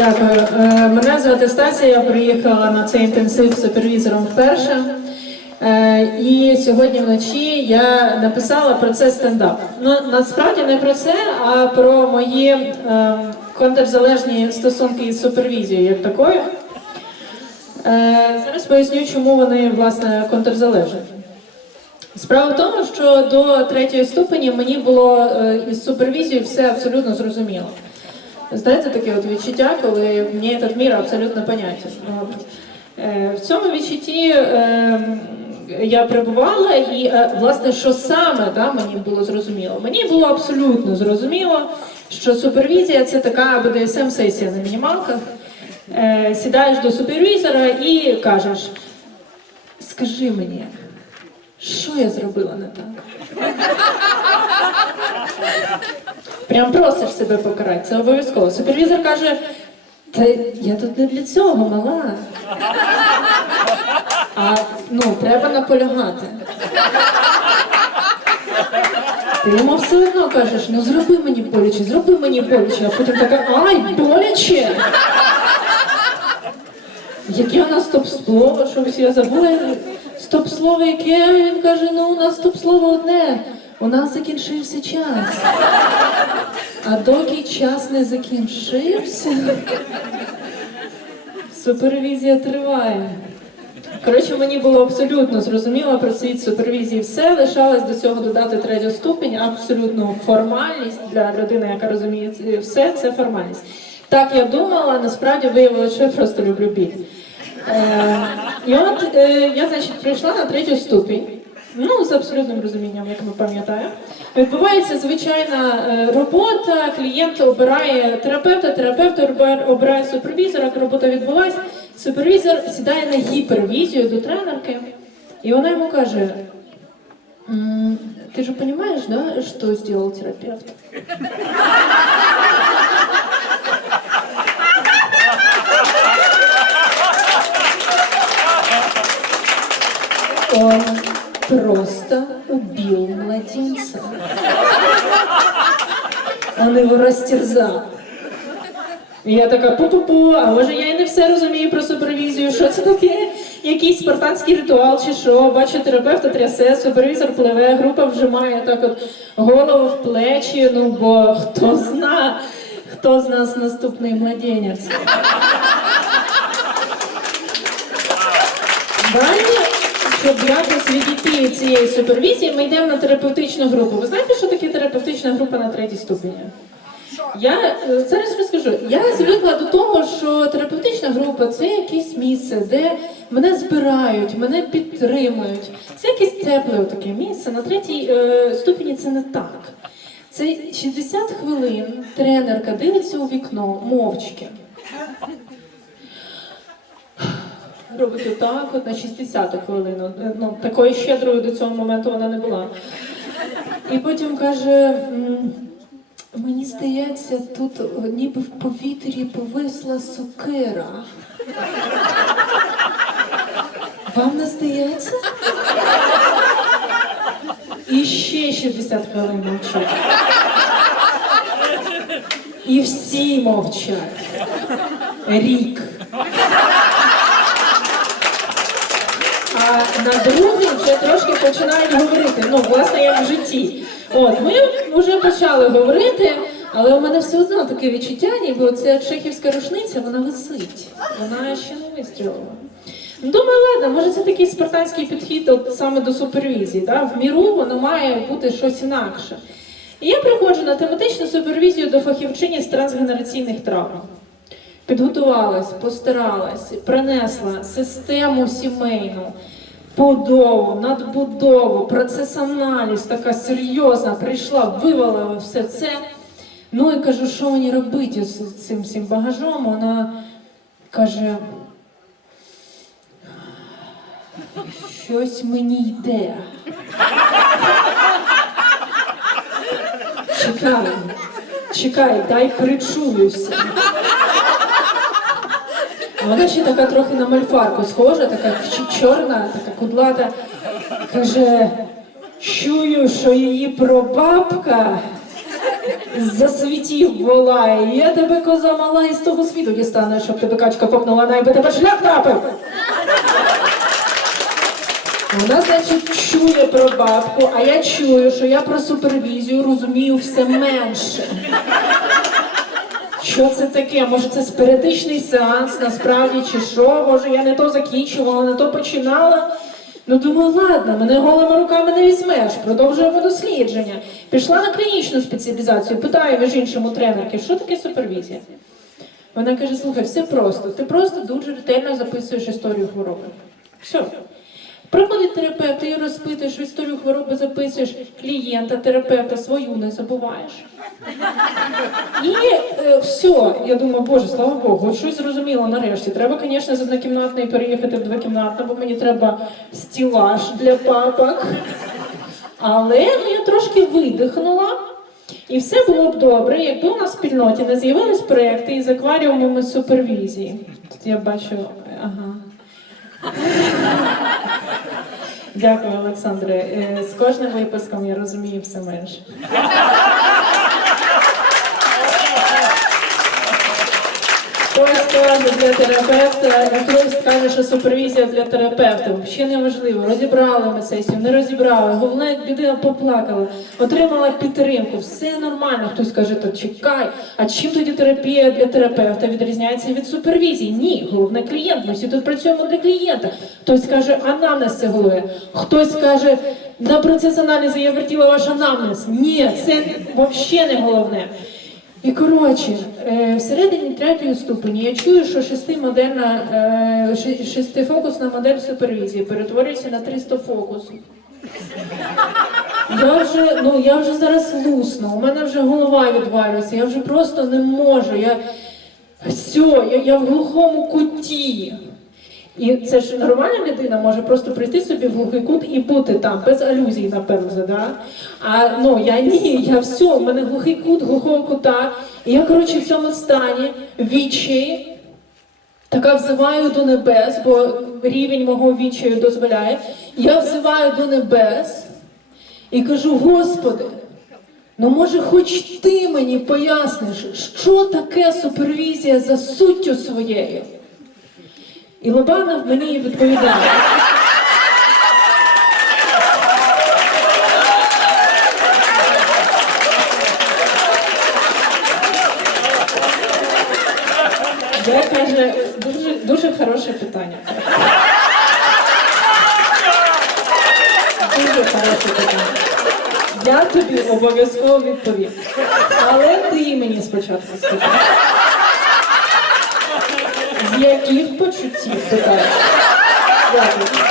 Дякую. Е, Мене звати Стася, я приїхала на цей інтенсив супервізором вперше. Е, І сьогодні вночі я написала про це стендап. Ну насправді не про це, а про мої е, контрзалежні стосунки із супервізією як такою. Е, Зараз поясню, чому вони власне контрзалежні. Справа в тому, що до третьої ступені мені було із супервізією все абсолютно зрозуміло. Знаєте, таке от відчуття, коли мені этот мир абсолютно понятен. Е, В цьому відчутті е, я перебувала, і е, власне, що саме да, мені було зрозуміло? Мені було абсолютно зрозуміло, що супервізія це така БДСМ-сесія на мінімалках. Е, Сідаєш до супервізора і кажеш: скажи мені, що я зробила не так? Прям просиш себе покарати, це обов'язково. Супервізор каже, та я тут не для цього, мала. А ну, треба наполягати. Ти йому все одно кажеш, ну зроби мені боляче, зроби мені боляче, а потім така, ай, боляче. Яке у нас стоп-слово, що всі забули? Стоп-слово яке? Він каже, ну у нас стоп-слово одне. У нас закінчився час. А доки час не закінчився, супервізія триває. Коротше, мені було абсолютно зрозуміло про світ супервізії все. Лишалось до цього додати третю ступінь, абсолютну формальність для людини, яка розуміє все, це формальність. Так я думала, насправді виявилося, що я просто люблю біль. Е, і от е, я, значить, прийшла на третю ступінь. Ну, з абсолютним розумінням, як ми пам'ятаємо. Відбувається звичайна е, робота, клієнт обирає терапевта, терапевт обирає- супервізора, робота відбувається. Супервізор сідає на гіпервізію до тренерки, і вона йому каже: ти ж розумієш, да, що зробив терапевт? Он просто убил младенца. Он его растерзав. І я така пу-пу-пу, а може я і не все розумію про супервізію. Що це таке? Якийсь спартанський ритуал чи що? Бачу, терапевта трясе, супервізор пливе, група вжимає так от голову в плечі. Ну бо хто зна, хто з нас наступний младенець. Далі, щоб якось відійти від цієї супервізії, ми йдемо на терапевтичну групу. Ви знаєте, що таке терапевтична група на третій ступені? Я е, зараз розкажу. Я звикла до того, що терапевтична група це якесь місце, де мене збирають, мене підтримують. Це якесь тепле таке місце. На третій е, ступені це не так. Це 60 хвилин тренерка дивиться у вікно мовчки. Робить отак, от на 60 хвилину. Ну, такою щедрою до цього моменту вона не була. І потім каже: мені здається, тут ніби в повітрі повисла сокира. Вам не здається? І ще 60 хвилин мовчать. І всі мовчать. Рік. А на другий вже трошки починають говорити. Ну, власне, як в житті. От, ми вже почали говорити, але у мене все одно таке відчуття, ніби ця чехівська рушниця, вона висить. Вона ще не вистрілила. Думаю, ладно, може це такий спартанський підхід от, саме до супервізії. Да? В міру воно має бути щось інакше. І я приходжу на тематичну супервізію до фахівчині з трансгенераційних травм. Підготувалась, постаралась, принесла систему сімейну, будову, надбудову, процес-аналіз, така серйозна, прийшла, вивалила все це. Ну і кажу, що мені робити з цим всім багажом? Вона каже, щось мені йде. Чекай, чекай, дай причуюся. Вона ще така трохи на мальфарку схожа, така чорна, така кудлата. Каже, чую, що її прабабка засвітів волає. Я тебе коза мала із того світу дістану, щоб тебе качка копнула, найби тебе шлях трапив. Вона, значить, чує про бабку, а я чую, що я про супервізію розумію все менше. Що це таке? Може це спиритичний сеанс насправді чи що? Може я не то закінчувала, не то починала. Ну думаю, ладно, мене голими руками не візьмеш, продовжуємо дослідження. Пішла на клінічну спеціалізацію, питаю між іншим у тренерки, що таке супервізія? Вона каже: слухай, все просто. Ти просто дуже ретельно записуєш історію хвороби. Все. Приходить терапевт, ти її розпитуєш історію хвороби, записуєш клієнта, терапевта, свою не забуваєш. І е, все, я думаю, боже, слава Богу, щось зрозуміло нарешті. Треба, звісно, з однокімнатної переїхати в двокімнатну, бо мені треба стілаж для папок. Але я трошки видихнула, і все було б добре, якби у нас в спільноті не з'явились проекти із акваріумами супервізії. Тут я бачу, ага. Дякую, Олександре. Е, З кожним випуском я розумію все менше. Каже для терапевта, а хтось каже, що супервізія для терапевта. Взагалі не важливо. Розібрали ми сесію, не розібрали. Головне, людина поплакала, отримала підтримку. Все нормально. Хтось каже, то чекай. А чим тоді терапія для терапевта відрізняється від супервізії? Ні, головне клієнт. Ми всі тут працюємо для клієнта. Хтось каже, анамнез це головне. Хтось каже, на процес аналізу я вертіла ваш анамнез. Ні, це взагалі не головне. І коротше, е, всередині третьої ступені я чую, що шестимодельна, е, шестифокусна модель супервізії перетворюється на 300 фокусів. Я вже, ну, я вже зараз лусну, у мене вже голова відвалюється, я вже просто не можу. Я, все, я, я в глухому куті. І це ж нормальна людина може просто прийти собі в глухий кут і бути там, без алюзій, напевно, да? А ну я ні, я все, у мене глухий кут, глухого кута. І я, коротше, в цьому стані відчаї, така взиваю до небес, бо рівень мого відчаю дозволяє. Я взиваю до небес і кажу, Господи, ну може, хоч ти мені поясниш, що таке супервізія за суттю своєю? І Лобанов мені відповідає. Я каже, дуже, дуже хороше питання. Дуже хороше питання. Я тобі обов'язково відповім. Але ти мені спочатку скажи. Яких почуттів питаєш? Дякую.